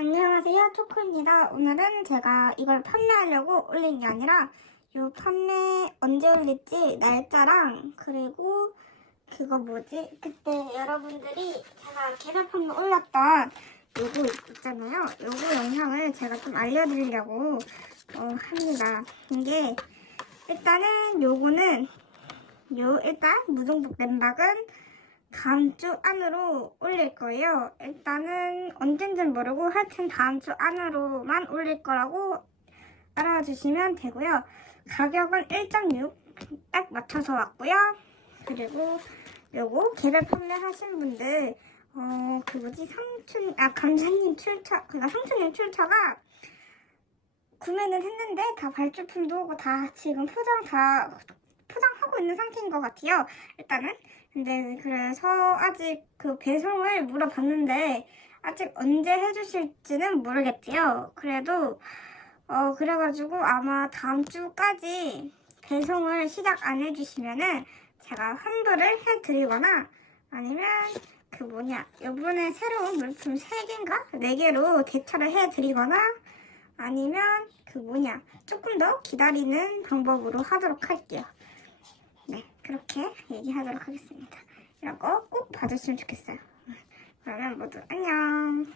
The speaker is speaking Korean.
안녕하세요. 초코입니다. 오늘은 제가 이걸 판매하려고 올린 게 아니라 이 판매 언제 올릴지 날짜랑 그리고 그거 뭐지? 그때 여러분들이 제가 개별 판매 올렸던 요거 있잖아요. 요거 영상을 제가 좀 알려드리려고 어, 합니다. 이게 일단은 요거는 요 일단 무중복 램박은 다음 주 안으로 올릴 거예요. 일단은 언젠지는 모르고 하여튼 다음 주 안으로만 올릴 거라고 알아주시면 되고요. 가격은 1.6 딱 맞춰서 왔고요. 그리고 요거 개별 판매하신 분들 어 그 뭐지 상춘 아 감사님 출처 그니까 상춘님 출처가 구매는 했는데 다 발주품도 오고 다 지금 포장 다 있는 상태인 것 같아요. 일단은 근데 그래서 아직 그 배송을 물어봤는데 아직 언제 해주실지는 모르겠지요. 그래도 어 그래가지고 아마 다음 주까지 배송을 시작 안 해주시면은 제가 환불을 해드리거나 아니면 그 뭐냐 이번에 새로운 물품 3개인가 4개로 대처를 해드리거나 아니면 그 뭐냐 조금 더 기다리는 방법으로 하도록 할게요. 얘기하도록 하겠습니다. 이런 거 꼭 봐주시면 좋겠어요. 그러면 모두 안녕.